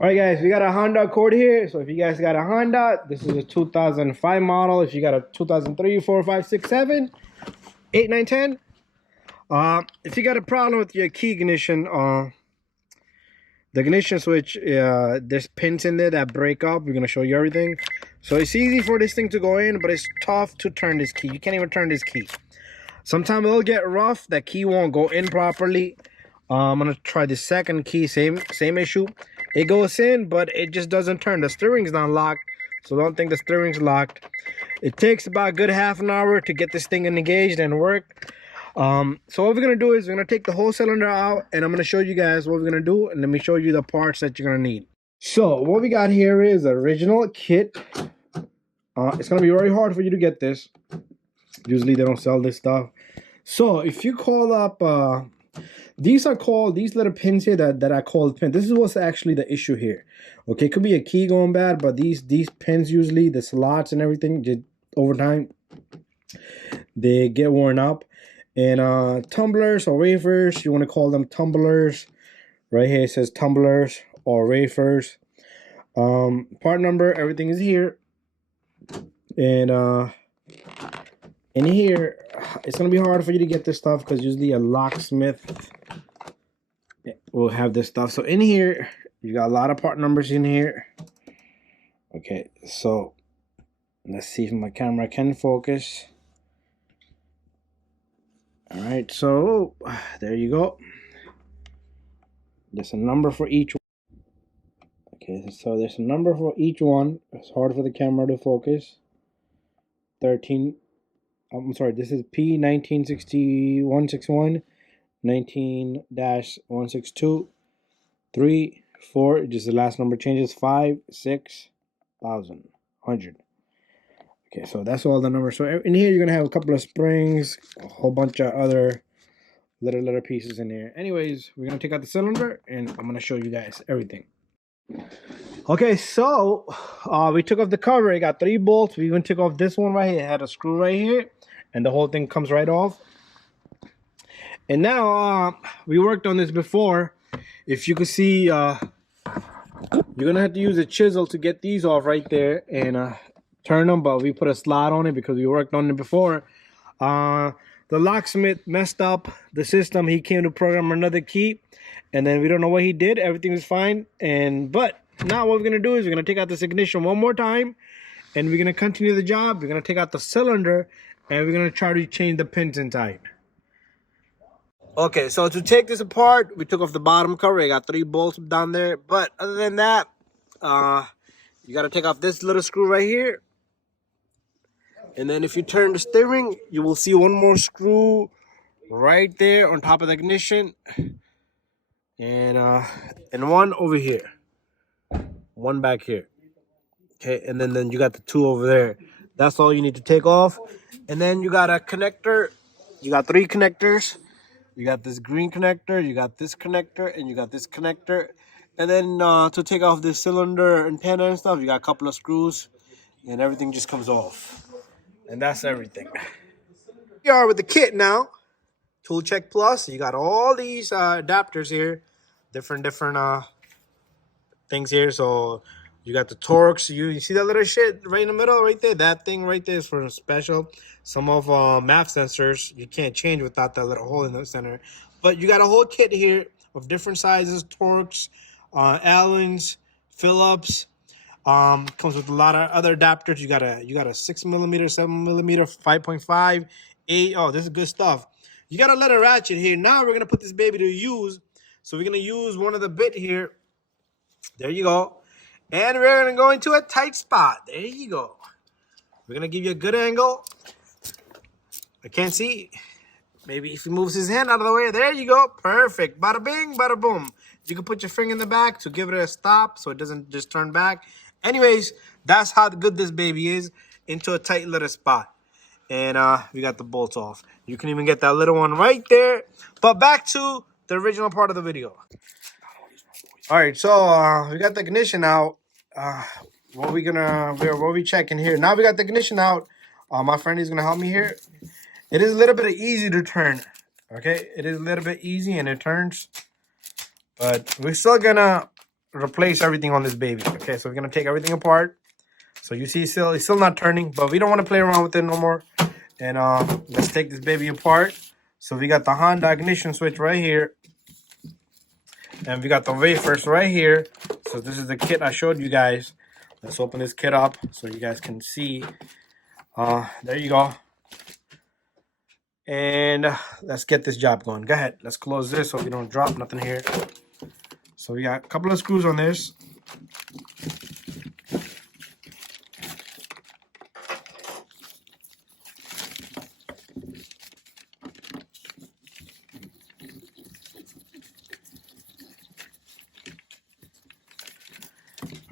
All right, guys, we got a Honda Accord here. So if you guys got a Honda, this is a 2005 model. If you got a 2003, 4, 5, 6, 7, 8, 9, 10. If you got a problem with your key ignition, the ignition switch, there's pins in there that break up. We're going to show you everything. So it's easy for this thing to go in, but it's tough to turn this key. You can't even turn this key. Sometimes it'll get rough. That key won't go in properly. I'm going to try the second key, same issue. It goes in, but it just doesn't turn. The steering's not locked, so don't think the steering's locked. It takes about a good half an hour to get this thing engaged and work. So what we're going to do is we're going to take the whole cylinder out, and I'm going to show you guys what we're going to do, and let me show you the parts that you're going to need. So what we got here is the original kit. It's going to be very hard for you to get this. Usually they don't sell this stuff. So if you call up... these little pins here that I call pins. This is what's actually the issue here. Okay, it could be a key going bad, but these pins, usually the slots and everything, over time they get worn up. And tumblers or wafers, you want to call them tumblers. Right here it says tumblers or wafers. Part number, everything is here. And in here, it's gonna be hard for you to get this stuff because usually a locksmith will have this stuff. So in here, you got a lot of part numbers in here. Okay, so let's see if my camera can focus. All right, so there you go. There's a number for each one. Okay, so there's a number for each one. It's hard for the camera to focus. 13. I'm sorry, this is P196161, 19-162, 3, 4, just the last number changes, 5, 6, 1,000, 100. Okay, so that's all the numbers. So in here, you're going to have a couple of springs, a whole bunch of other little pieces in here. Anyways, we're going to take out the cylinder, and I'm going to show you guys everything. Okay, so we took off the cover. It got 3 bolts. We even took off this one right here. It had a screw right here, and the whole thing comes right off. And now we worked on this before. If you could see, you're gonna have to use a chisel to get these off right there and turn them, but we put a slot on it because we worked on it before. The locksmith messed up the system. He came to program another key, and then we don't know what he did. Everything was fine, but now what we're gonna do is we're gonna take out this ignition one more time, and we're gonna continue the job. We're gonna take out the cylinder, and we're gonna try to change the pins inside. Okay, so to take this apart, we took off the bottom cover. I got 3 bolts down there, but other than that, you gotta take off this little screw right here. And then if you turn the steering, you will see one more screw right there on top of the ignition, and one over here, one back here. Okay, and then you got the 2 over there. That's all you need to take off. And then you got a connector. You got 3 connectors. You got this green connector, you got this connector, and you got this connector. And then to take off this cylinder antenna and stuff, you got a couple of screws, and everything just comes off. And that's everything. We are with the kit now. Tool Check Plus. You got all these adapters here, different things here. So you got the Torx. You see that little shit right in the middle, right there? That thing right there is for special. Some of MAP sensors you can't change without that little hole in the center. But you got a whole kit here of different sizes, Torx, Allens, Phillips. Comes with a lot of other adapters. You got a 6mm, 7mm, 5.5, 8. Oh, this is good stuff. You got a little ratchet here. Now we're gonna put this baby to use. So we're gonna use one of the bit here. There you go. And we're going to go into a tight spot. There you go. We're going to give you a good angle. I can't see. Maybe if he moves his hand out of the way. There you go. Perfect. Bada bing, bada boom. You can put your finger in the back to give it a stop so it doesn't just turn back. Anyways, that's how good this baby is, into a tight little spot. And we got the bolts off. You can even get that little one right there. But back to the original part of the video. All right, so we got the ignition out. What we checking here? Now we got the ignition out. My friend is gonna help me here. It is a little bit easy to turn. Okay, it is a little bit easy and it turns, but we're still gonna replace everything on this baby. Okay, so we're gonna take everything apart. So you see, it's still not turning, but we don't want to play around with it no more. And let's take this baby apart. So we got the Honda ignition switch right here, and we got the wafers right here. So this is the kit I showed you guys. Let's open this kit up so you guys can see. There you go. And let's get this job going. Go ahead. Let's close this so we don't drop nothing here. So we got a couple of screws on this.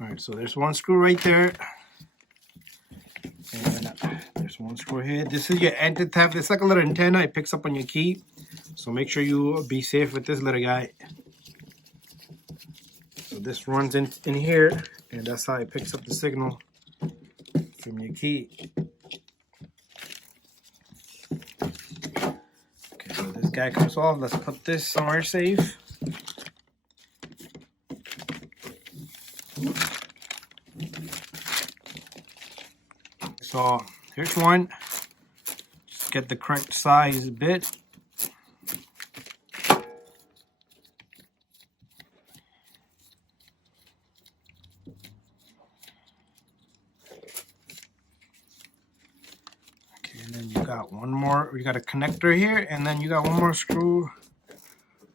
All right, so there's one screw right there. And there's one screw here. This is your anti-theft. It's like a little antenna. It picks up on your key. So make sure you be safe with this little guy. So this runs in here, and that's how it picks up the signal from your key. Okay, so this guy comes off. Let's put this somewhere safe. So here's one. Just get the correct size bit. Okay, and then you got one more. You got a connector here, and then you got one more screw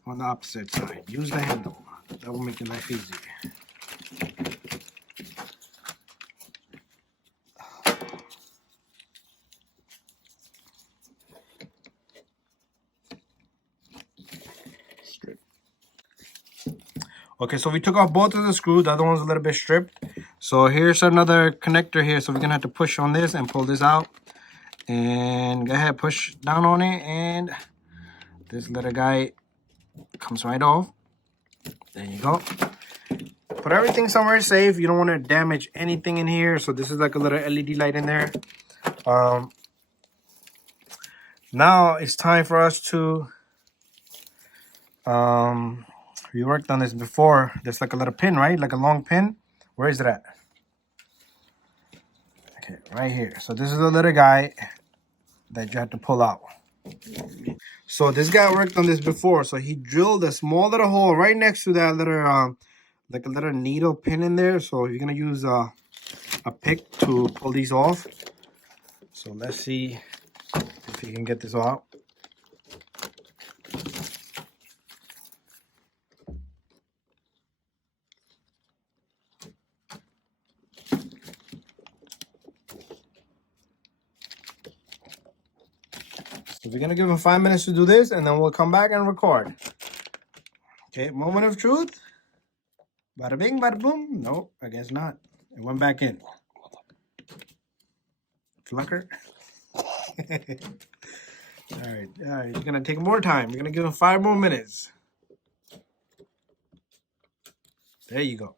on the opposite side. Use the handle. That will make your life easy. Okay, so we took off both of the screws. The other one's a little bit stripped. So here's another connector here. So we're gonna have to push on this and pull this out. And go ahead, push down on it, and this little guy comes right off. There you go. Put everything somewhere safe. You don't want to damage anything in here. So this is like a little LED light in there. Now it's time for us to we worked on this before. There's like a little pin, right? Like a long pin. Where is it at? Okay, right here. So this is a little guy that you have to pull out. So this guy worked on this before. So he drilled a small little hole right next to that little like a little needle pin in there. So you're gonna use a pick to pull these off. So let's see if you can get this out. So we're gonna give him 5 minutes to do this, and then we'll come back and record. Okay, moment of truth. Bada bing, bada boom. No, I guess not. It went back in. Flucker. All right. You're gonna take more time. You're gonna give him 5 more minutes. There you go.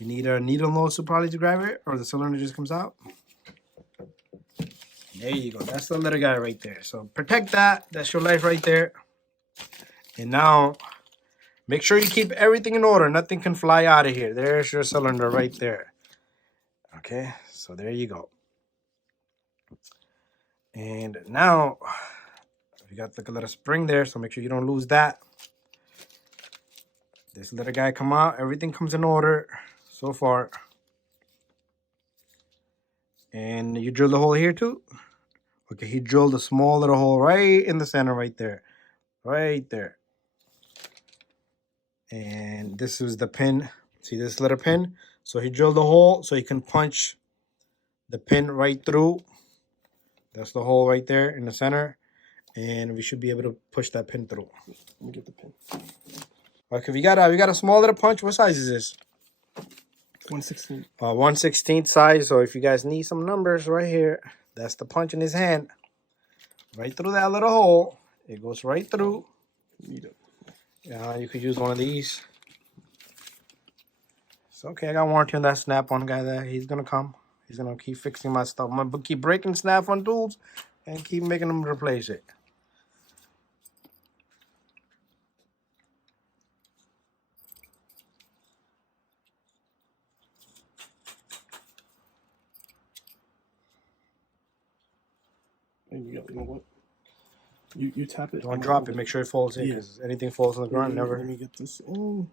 You need a needle nose probably to grab it, or the cylinder just comes out. There you go. That's the little guy right there. So protect that. That's your life right there. And now, make sure you keep everything in order. Nothing can fly out of here. There's your cylinder right there. Okay, so there you go. And now, we got like a little spring there, so make sure you don't lose that. This little guy come out. Everything comes in order so far. And you drill the hole here too? Okay, he drilled a small little hole right in the center right there. Right there. And this is the pin. See this little pin? So he drilled the hole so he can punch the pin right through. That's the hole right there in the center. And we should be able to push that pin through. Let me get the pin. Okay, we got a small little punch. What size is this? 1/16. 1/16 size. So if you guys need some numbers right here, that's the punch in his hand. Right through that little hole. It goes right through. Yeah, you could use one of these. It's okay. I got warranty on that snap-on guy there. He's gonna come. He's gonna keep fixing my stuff. I'm gonna keep breaking snap-on tools and keep making them replace it. And you know what? You tap it. Don't drop it. Make sure it falls in, Yeah. because anything falls on the ground, never. Let me get this in.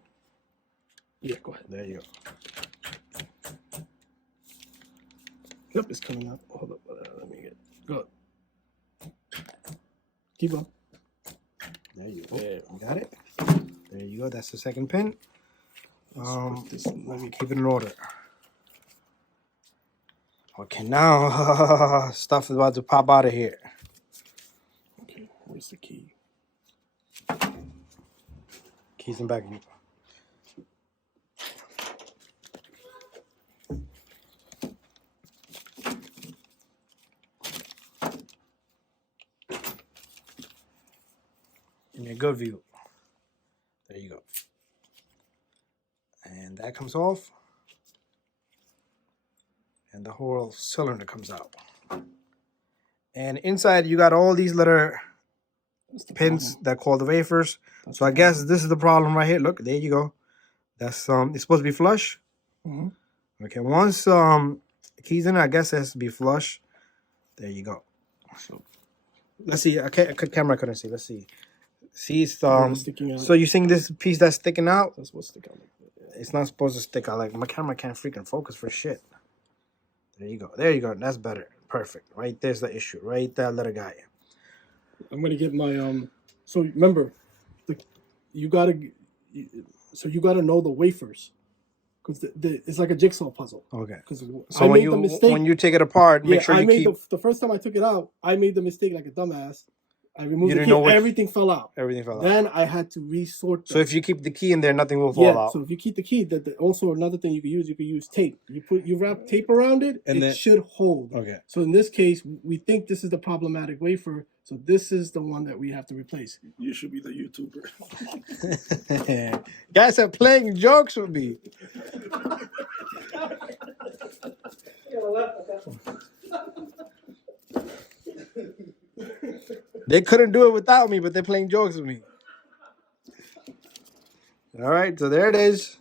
Yeah, go ahead. There you go. Yep, it's coming out. Hold up. Let me get. Go. Keep on. There you go. You got it. There you go. That's the second pin. Let me keep it in order. Okay, now stuff is about to pop out of here. Okay, where's the key? Keys in back of you. Give me a good view. There you go. And that comes off. And the whole cylinder comes out. And inside you got all these little pins that call the wafers. So I guess this is the problem right here. Look, there you go. That's it's supposed to be flush. Okay, once the keys in, I guess it has to be flush. There you go. So let's see. Camera couldn't see. Let's see. See, it's so you seeing this piece that's sticking out? That's what's sticking out. It's not supposed to stick out. Like, my camera can't freaking focus for shit. There you go. There you go. That's better. Perfect. Right there's the issue. Right there, little guy. I'm gonna get my So remember, you gotta know the wafers, because it's like a jigsaw puzzle. Okay. Because so when you take it apart, make sure you keep. The first time I took it out, I made the mistake like a dumbass. I removed the key. Everything fell out. Everything fell out. Then I had to resort them. So if you keep the key in there, nothing will fall out. So if you keep the key, also another thing you could use tape. You wrap tape around it, and it should hold. Okay. So in this case, we think this is the problematic wafer. So this is the one that we have to replace. You should be the YouTuber. Guys are playing jokes with me. They couldn't do it without me, but they're playing jokes with me. All right, so there it is.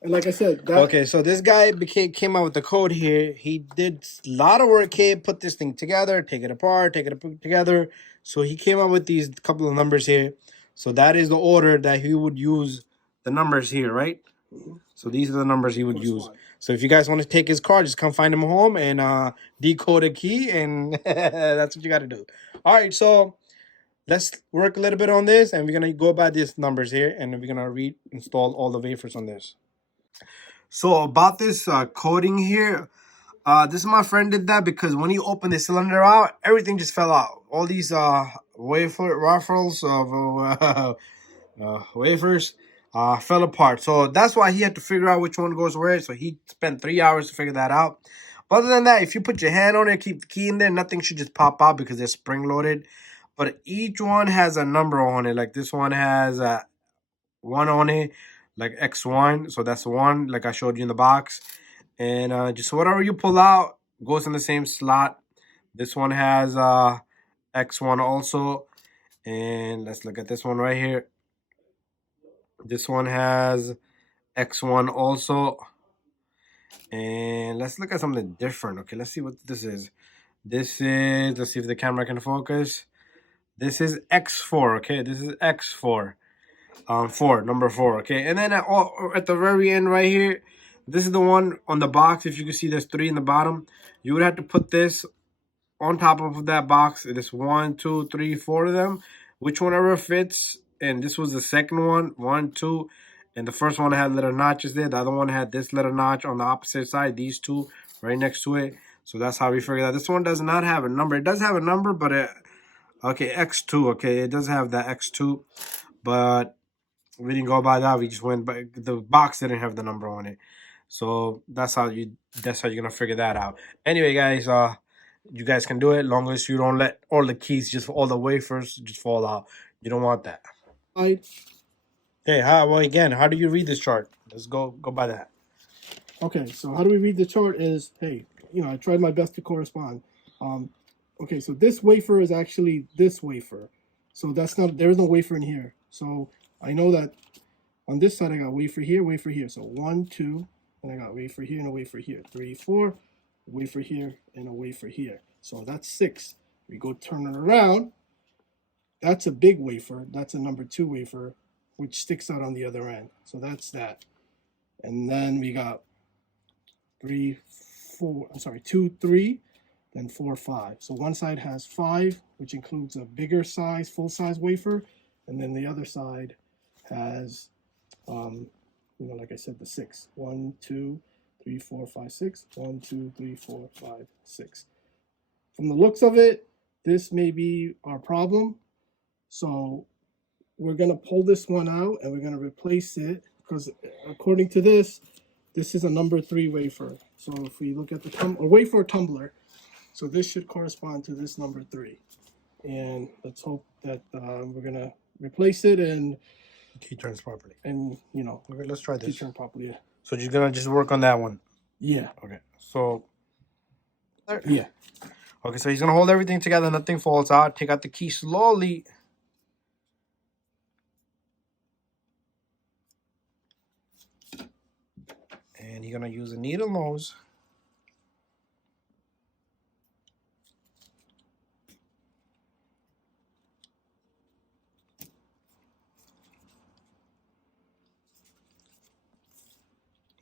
And like I said, okay, so this guy came out with the code here. He did a lot of work here, put this thing together, take it apart, take it together. So he came up with these couple of numbers here. So that is the order that he would use the numbers here, right? So these are the numbers he would use. So if you guys want to take his card, just come find him home and decode a key, and that's what you got to do. All right, so let's work a little bit on this, and we're going to go by these numbers here, and we're going to reinstall all the wafers on this. So about this coding here, this is my friend did that because when he opened the cylinder out, everything just fell out. All these waffles of wafers fell apart. So that's why he had to figure out which one goes where. So he spent 3 hours to figure that out. But other than that, if you put your hand on it, keep the key in there, nothing should just pop out because they're spring loaded. But each one has a number on it. Like this one has 1 on it, like X1. So that's 1, like I showed you in the box. And just whatever you pull out goes in the same slot. This one has X1 also. And let's look at this one right here. This one has X1 also. And let's look at something different. Okay, let's see what this is. Let's see if the camera can focus. This is X4, okay? This is X4. Number 4, okay? And then at the very end right here, this is the one on the box. If you can see, there's 3 in the bottom. You would have to put this on top of that box. It is 1, 2, 3, 4 of them. Which one ever fits. And this was the second one, 1, 2. And the first one had little notches there. The other one had this little notch on the opposite side. These 2 right next to it. So that's how we figured out. This one does not have a number. It does have a number, but okay, X2. Okay, it does have that X2. But we didn't go by that. We just went by the box didn't have the number on it. So that's how you're gonna figure that out. Anyway, guys, you guys can do it, long as you don't let all the keys, all the wafers just fall out. You don't want that. Okay, well, again, how do you read this chart? Let's go by that. Okay, so how do we read the chart is, hey, I tried my best to correspond. Okay, so this wafer is actually this wafer. So there is no wafer in here. So I know that on this side I got wafer here. So 1, 2, and I got wafer here and a wafer here. 3, 4, wafer here and a wafer here. So that's 6. We go turn it around. That's a big wafer. That's a number 2 wafer, which sticks out on the other end. So that's that. And then we got 3, 4, I'm sorry, 2, 3, then 4, 5. So one side has 5, which includes a bigger size, full size wafer, and then the other side has, like I said, the 6. 1, 2, 3, 4, 5, 6. 1, 2, 3, 4, 5, 6. From the looks of it, this may be our problem. So we're gonna pull this one out and we're gonna replace it because according to this is a number 3 wafer. So if we look at the wafer tumbler, so this should correspond to this number 3. And let's hope that we're gonna replace it and key turns properly. And okay, let's try this. key turn properly. Yeah. So you're gonna just work on that one. Yeah. Okay. So there. Yeah. Okay, so he's gonna hold everything together, nothing falls out. Take out the key slowly. And you're gonna use a needle nose.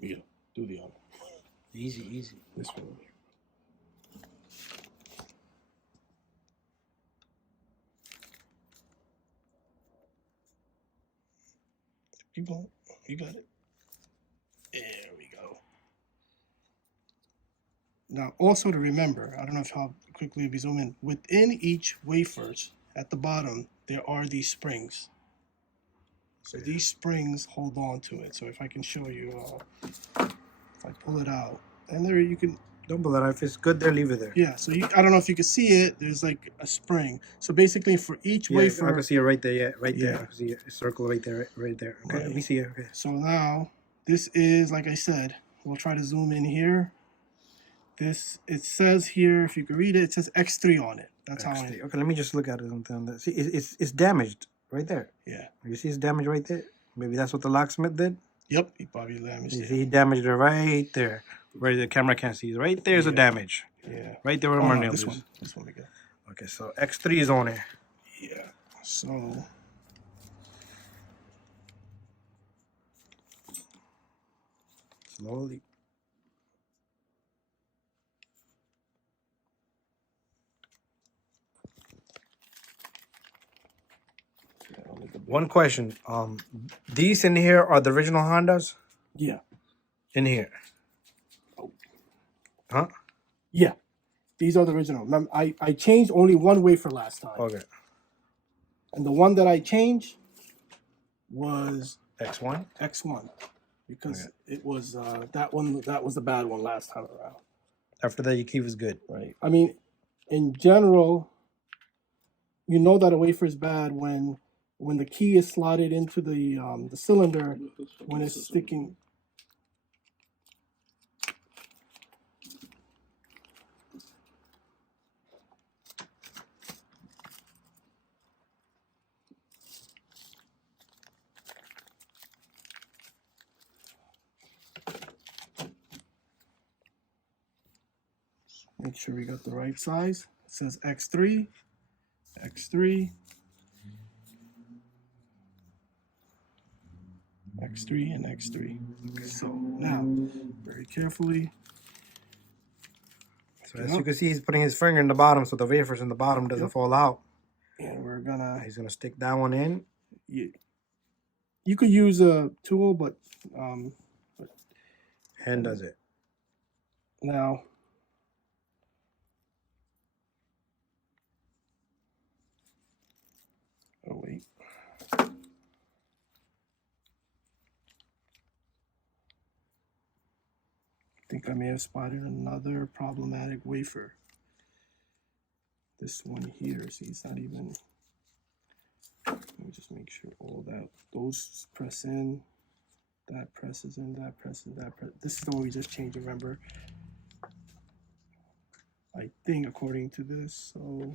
Yeah, do the other. Easy, easy. This one. Keep going. You got it. There we go. Now, also to remember, I don't know how quickly we zoom in. Within each wafers at the bottom, there are these springs. So these springs hold on to it. So if I can show you, if I pull it out, and there you can. Don't pull it out. If it's good there, leave it there. Yeah. So I don't know if you can see it. There's like a spring. So basically, for each wafer, I can see it right there. Yeah, right there. I can see a circle right there. Right there. Okay, right. Let me see it. Okay. So now this is, like I said, we'll try to zoom in here. It says here, if you can read it, it says X3 on it. That's X3. how I. Okay, let me just look at it. See, it's damaged right there. Yeah. You see, it's damaged right there. Maybe that's what the locksmith did. Yep, he probably damaged You it. see, he damaged it right there, where the camera can't see. Right there's a damage. Yeah. Right there where my nail is. This one we got. Okay, so X3 is on it. Yeah. So. Slowly. One question. These in here are the original Hondas? Yeah. In here. Huh? Yeah. These are the original. Remember, I changed only one wafer last time. Okay. And the one that I changed was X1? X1. Because it was that was the bad one last time around. After that, your key was good. Right. I mean, in general, you know that a wafer is bad when the key is slotted into the cylinder when it's sticking. Make sure we got the right size. It says X3, X3, X3, and X3. So now, very carefully. So as you can see, he's putting his finger in the bottom so the wafers in the bottom doesn't fall out. And he's gonna stick that one in. You could use a tool, but hand does it. Now, oh wait. I think I may have spotted another problematic wafer. This one here, see, it's not even. Let me just make sure all that, those press in, that presses in, that presses, that press. This is the one we just changed, remember? I think according to this, so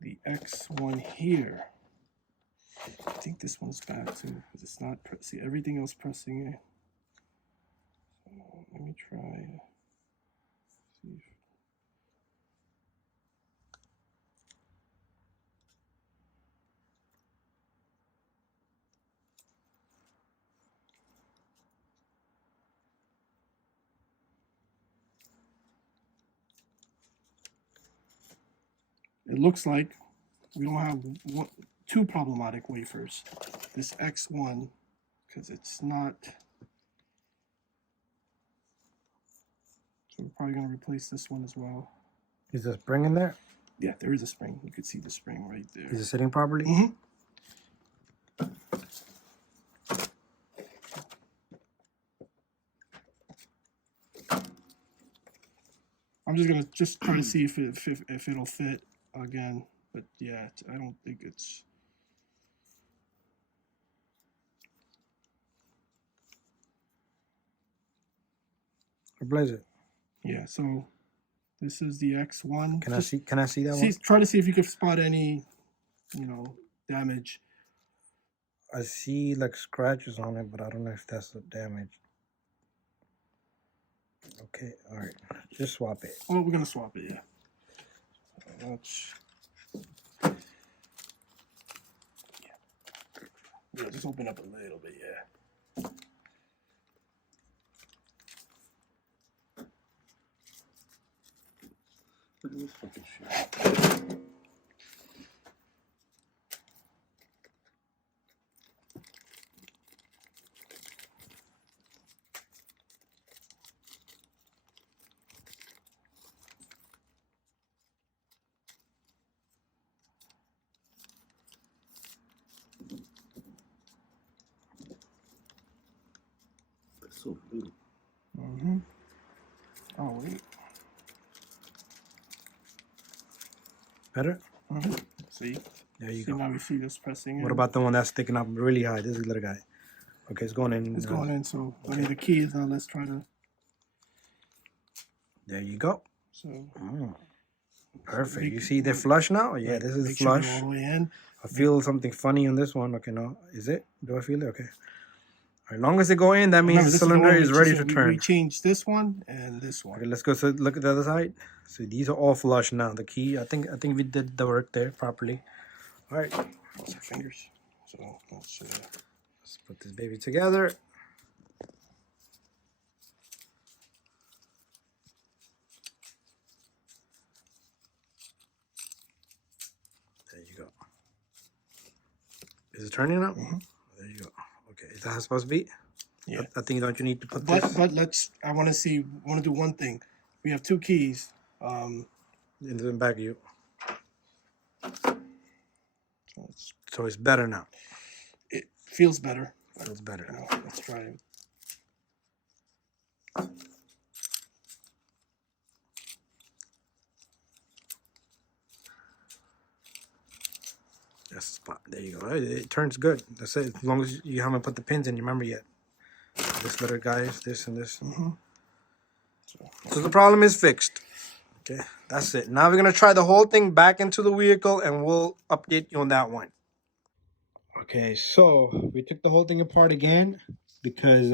the X1 here, I think this one's bad too, because it's not, see, everything else pressing in. So let me try, see if it looks like we don't have two problematic wafers. This X1, because it's not. So we're probably going to replace this one as well. Is the spring in there? Yeah, there is a spring. You could see the spring right there. Is it sitting properly? Mm-hmm. I'm just gonna try to see if it'll fit again, but yeah, I don't think it's. Replace it. Yeah, so this is the X1. Can I see that one? Try to see if you can spot any, damage. I see like scratches on it, but I don't know if that's the damage. Okay, all right. Just swap it. Oh, we're gonna swap it, yeah. Yeah, just open up a little bit, yeah. Look at this fucking shit. So little. Mm-hmm. Oh, wait. Better? Mm-hmm. See? There you go. Now we see this pressing in. What about the one that's sticking up really high? This is the little guy. Okay, it's going in. It's going in, so I need the keys now. Let's try to. There you go. So. Perfect. You see they're flush now? Yeah, this is flush. Sure all the way in. I feel something funny on this one. Okay, no. Is it? Do I feel it? Okay. As long as they go in, that means the cylinder is ready to turn. We changed this one and this one. Okay, let's go. So look at the other side. So these are all flush now. The key, I think we did the work there properly. All right. Cross our fingers. So let's put this baby together. There you go. Is it turning now? Mm-hmm. There you go. Okay, is that how it's supposed to be? Yeah. I think don't you need to put this? But I want to do one thing. We have two keys. In the back of you. So it's better now. It feels better. Feels better. Let's try it. That's the spot. There you go. It turns good. That's it. As long as you haven't put the pins in, you remember yet. This little guy is this and this. Mm-hmm. So the problem is fixed. Okay, that's it. Now we're going to try the whole thing back into the vehicle and we'll update you on that one. Okay, so we took the whole thing apart again because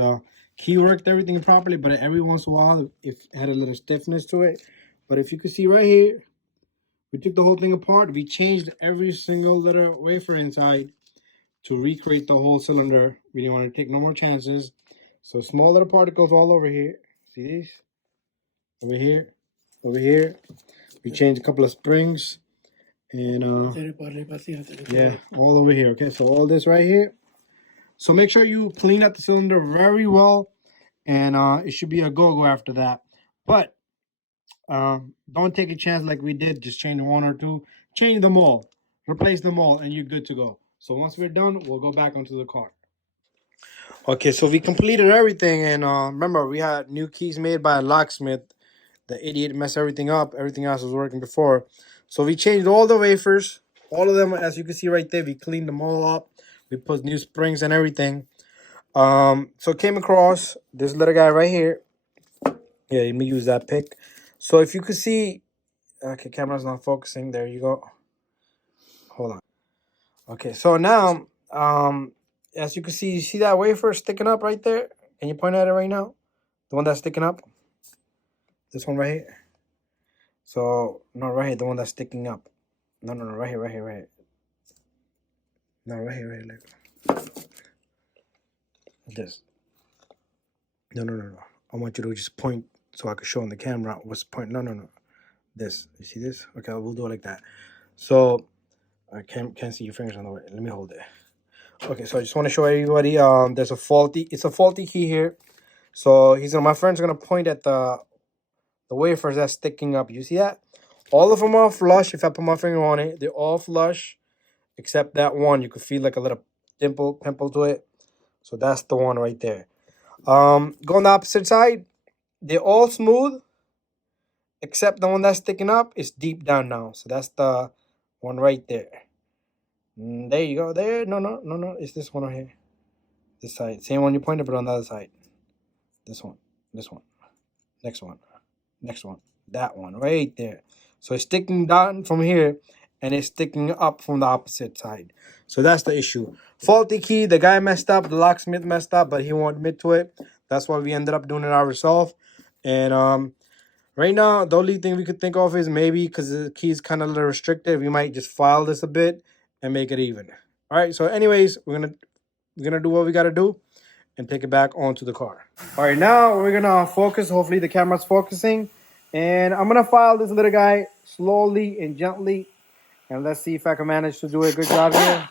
key worked everything properly, but every once in a while it had a little stiffness to it. But if you can see right here, we took the whole thing apart. We changed every single little wafer inside to recreate the whole cylinder. We didn't want to take no more chances. So small little particles all over here. See these? Over here. Over here. We changed a couple of springs. And yeah, all over here. Okay, so all this right here. So make sure you clean out the cylinder very well. And it should be a go-go after that. But don't take a chance like we did. Just change one or two. Change them all. Replace them all and you're good to go. So once we're done, we'll go back onto the car. Okay, so we completed everything. And remember, we had new keys made by a locksmith. The idiot messed everything up. Everything else was working before. So we changed all the wafers. All of them, as you can see right there, we cleaned them all up. We put new springs and everything. So it came across this little guy right here. Yeah, let me use that pick. So if you could see, okay, camera's not focusing. There you go. Hold on. Okay, so now, as you can see, you see that wafer sticking up right there? Can you point at it right now? The one that's sticking up? This one right here? So, no, right here, the one that's sticking up. No, right here, right here, right here. No, right here, right here. This. No. I want you to just point so I can show on the camera what's the point. No. This. You see this? Okay, we'll do it like that. So I can't see your fingers on the way. Let me hold it. Okay, so I just want to show everybody. There's a faulty. It's a faulty key here. So my friend's gonna point at the wafers that's sticking up. You see that? All of them are flush. If I put my finger on it, they're all flush, except that one. You could feel like a little pimple to it. So that's the one right there. Go on the opposite side. They're all smooth, except the one that's sticking up is deep down now. So that's the one right there. There you go. There. No. It's this one right here. This side. Same one you pointed, but on the other side. This one. This one. Next one. Next one. That one right there. So it's sticking down from here and it's sticking up from the opposite side. So that's the issue. Faulty key. The guy messed up. The locksmith messed up, but he won't admit to it. That's why we ended up doing it ourselves. And right now, the only thing we could think of is maybe because the key is kind of a little restricted, we might just file this a bit and make it even. All right. So anyways, we're gonna do what we gotta do and take it back onto the car. All right, now we're gonna focus. Hopefully the camera's focusing. And I'm gonna file this little guy slowly and gently. And let's see if I can manage to do a good job here.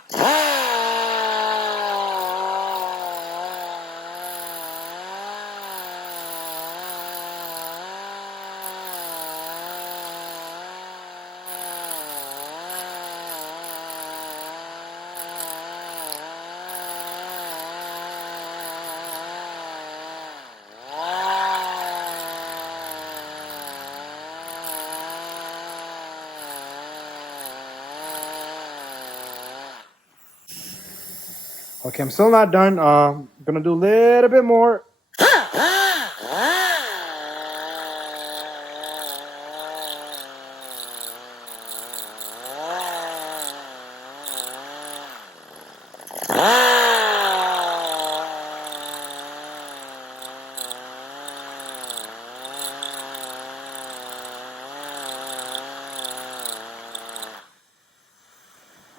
Okay, I'm still not done. I'm gonna do a little bit more.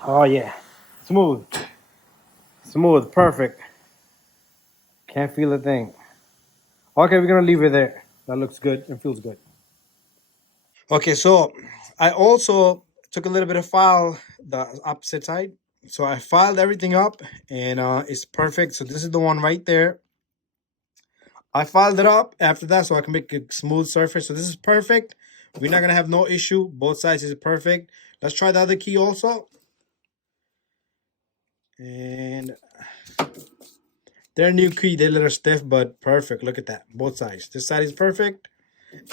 Oh yeah, smooth. Smooth, perfect. Can't feel a thing. Okay, we're gonna leave it there. That looks good and feels good. Okay, so I also took a little bit of file the opposite side. So I filed everything up and it's perfect. So this is the one right there. I filed it up after that so I can make a smooth surface. So this is perfect. We're not gonna have no issue. Both sides is perfect. Let's try the other key also. And their new key, they're a little stiff, but perfect. Look at that. Both sides. This side is perfect.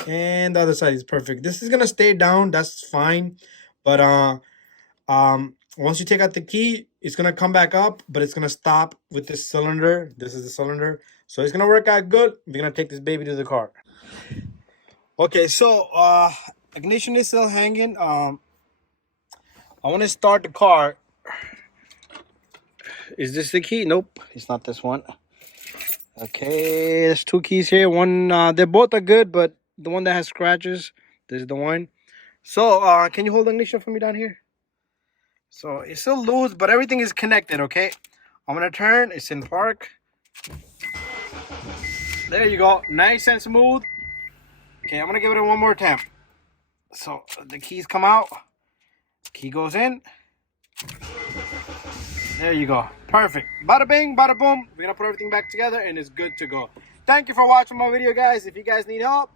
And the other side is perfect. This is gonna stay down, that's fine. But once you take out the key, it's gonna come back up, but it's gonna stop with this cylinder. This is the cylinder. So it's gonna work out good. We're gonna take this baby to the car. Okay, so ignition is still hanging. I want to start the car. Is this the key? Nope, it's not this one. Okay, there's two keys here. One, they both are good, but the one that has scratches, this is the one. So, can you hold the ignition for me down here? So it's still loose, but everything is connected. Okay, I'm gonna turn. It's in park. There you go, nice and smooth. Okay, I'm gonna give it one more time. So the keys come out. Key goes in. There you go. Perfect. Bada bing, bada boom. We're gonna put everything back together and it's good to go. Thank you for watching my video, guys. If you guys need help,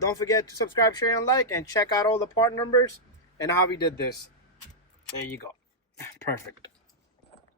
don't forget to subscribe, share, and like, and check out all the part numbers and how we did this. There you go. Perfect.